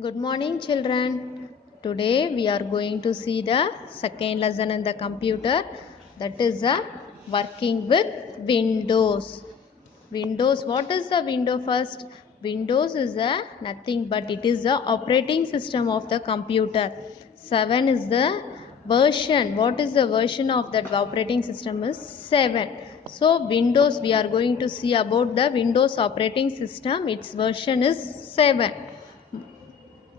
Good morning, children. Today we are going to see the second lesson in the computer, that is working with Windows. Windows, what is the window first? Windows is nothing but it is the operating system of the computer. 7 is the version. What is the version of that operating system is 7. So Windows, we are going to see about the Windows operating system. Its version is 7.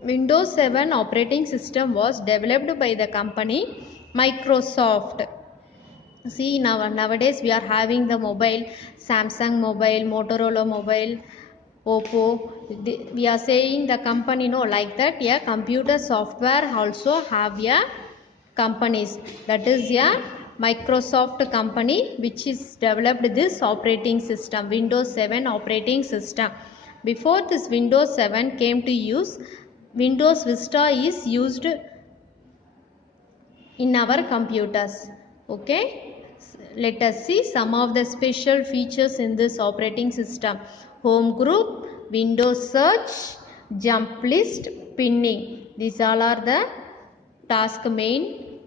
Windows 7 operating system was developed by the company Microsoft. See, nowadays we are having the mobile, Samsung mobile, Motorola mobile, Oppo. We are saying the company, no, like that. Yeah, computer software also have companies. That is Microsoft company which is developed this operating system, Windows 7 operating system. Before this Windows 7 came to use, Windows Vista is used in our computers. Okay, let us see some of the special features in this operating system. Home group, Windows search, jump list, pinning. These all are the task main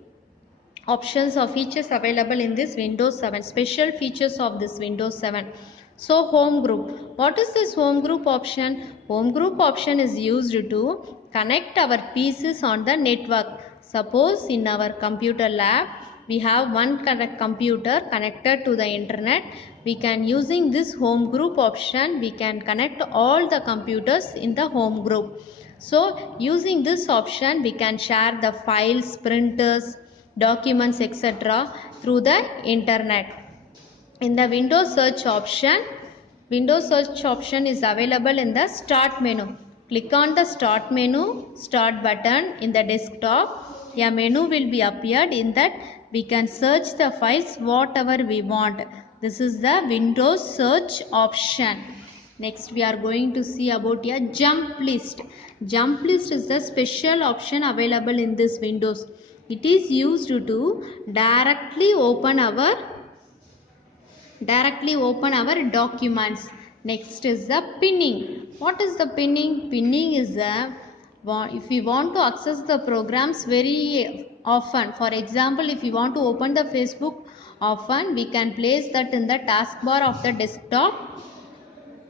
options or features available in this Windows 7. Special features of this Windows 7. So home group. What is this home group option? Home group option is used to connect our PCs on the network. Suppose in our computer lab we have one computer connected to the internet. We can, using this home group option, we can connect all the computers in the home group. So using this option we can share the files, printers, documents, etc. through the internet. In the Windows search option is available in the start menu. Click on the start menu, start button in the desktop. A menu will be appeared. In that we can search the files whatever we want. This is the Windows search option. Next we are going to see about a jump list. Jump list is the special option available in this Windows. It is used to directly open our documents. Next is the pinning. What is the pinning? Pinning is if we want to access the programs very often. For example, if you want to open the Facebook often, we can place that in the taskbar of the desktop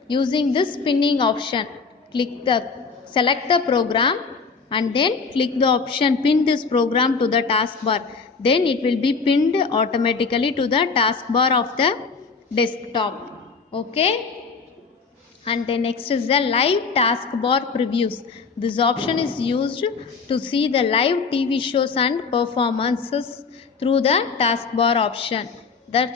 using this pinning option. Select the program and then click the option pin this program to the taskbar. Then it will be pinned automatically to the taskbar of the desktop. Okay. And then next is the live taskbar previews. This option is used to see the live TV shows and performances through the taskbar option. That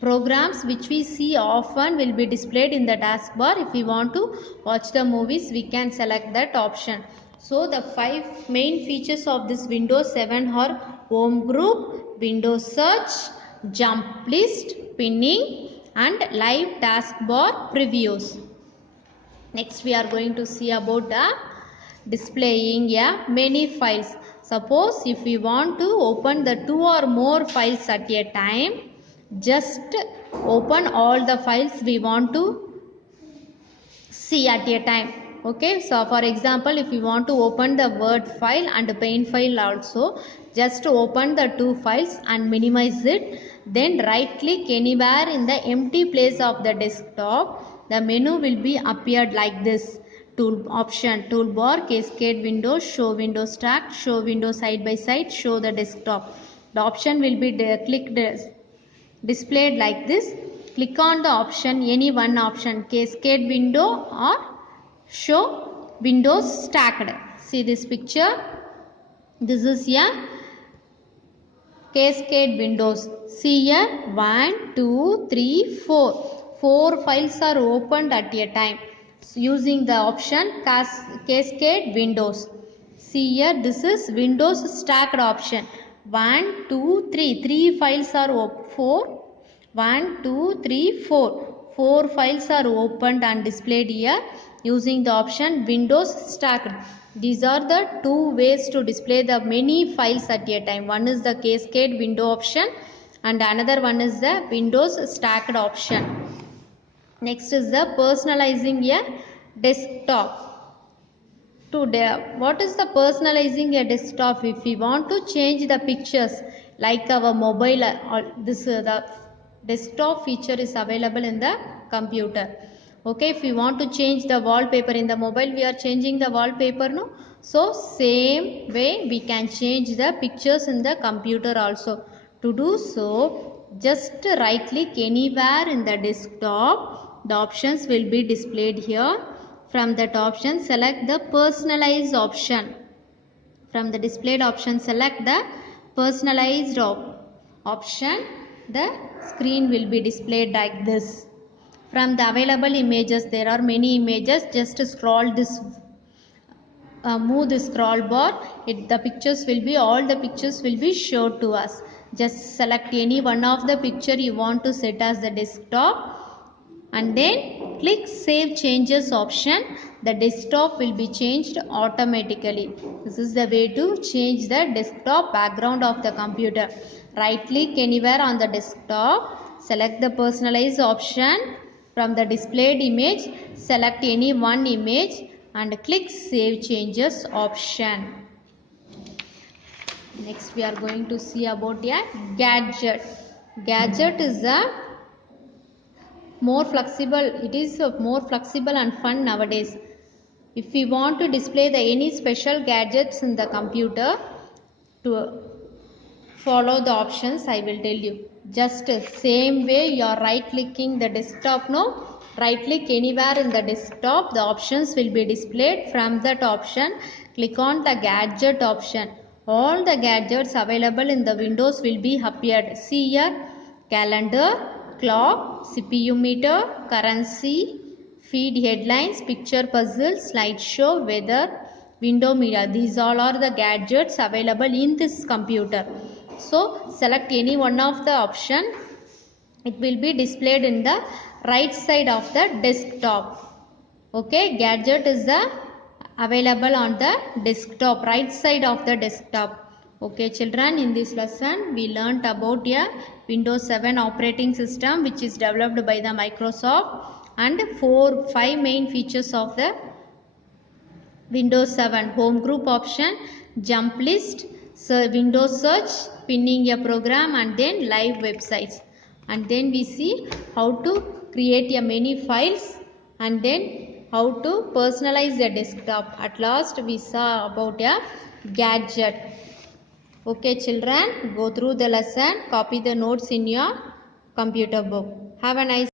programs which we see often will be displayed in the taskbar. If we want to watch the movies, we can select that option. So the 5 main features of this Windows 7 are home group, Windows search, jump list, pinning and live taskbar previews. Next we are going to see about displaying many files. Suppose if we want to open the 2 or more files at a time, just open all the files we want to see at a time. Okay, so for example, if you want to open the Word file and the Paint file also, just open the 2 files and minimize it. Then right click anywhere in the empty place of the desktop. The menu will be appeared like this. Toolbar, cascade window, show window stack, show window side by side, show the desktop. The option will be displayed like this. Click on the option, any one option, cascade window or show windows stacked. See this picture. This is cascade windows. See here 1, 2, 3, 4. 4 files are opened at a time using the option cascade windows. See here, this is Windows stacked option. 1, 2, 3. 3 files are 4. 1, 2, 3, 4. 4 files are opened and displayed here using the option Windows stacked. These are the 2 ways to display the many files at a time. One is the cascade window option and another one is the Windows stacked option. Next is the personalizing a desktop. what is the personalizing a desktop? If we want to change the pictures like our mobile, the desktop feature is available in the computer. Okay, if we want to change the wallpaper in the mobile, we are changing the wallpaper, no? So same way we can change the pictures in the computer also. To do so, just right click anywhere in the desktop. The options will be displayed here. From that option, select the personalized option. From the displayed option, select the personalized option. The screen will be displayed like this. From the available images, there are many images. Just scroll this, move the scroll bar. The pictures will be, all the pictures will be shown to us. Just select any one of the picture you want to set as the desktop, and then click save changes option. The desktop will be changed automatically. This is the way to change the desktop background of the computer. Right click anywhere on the desktop, select the personalized option. From the displayed image, select any one image and click save changes option. Next we are going to see about a gadget. Gadget is a more flexible, it is more flexible and fun nowadays. If we want to display the any special gadgets in the computer, to follow the options I will tell you. Just same way you are right clicking the desktop, no? Right click anywhere in the desktop, the options will be displayed. From that option, click on the gadget option. All the gadgets available in the windows will be appeared. See here, calendar, clock, CPU meter, currency, feed headlines, picture puzzle, slideshow, weather, window media. These all are the gadgets available in this computer. So select any one of the option. It will be displayed in the right side of the desktop. Okay, gadget is the available on the desktop, right side of the desktop. Okay children, in this lesson we learnt about a Windows 7 operating system which is developed by the Microsoft, and 5 main features of the Windows 7: home group option, jump list, Windows search, pinning a program, and then live websites. And then we see how to create a many files, and then how to personalize the desktop. At last we saw about a gadget. Okay children, go through the lesson, copy the notes in your computer book. Have a nice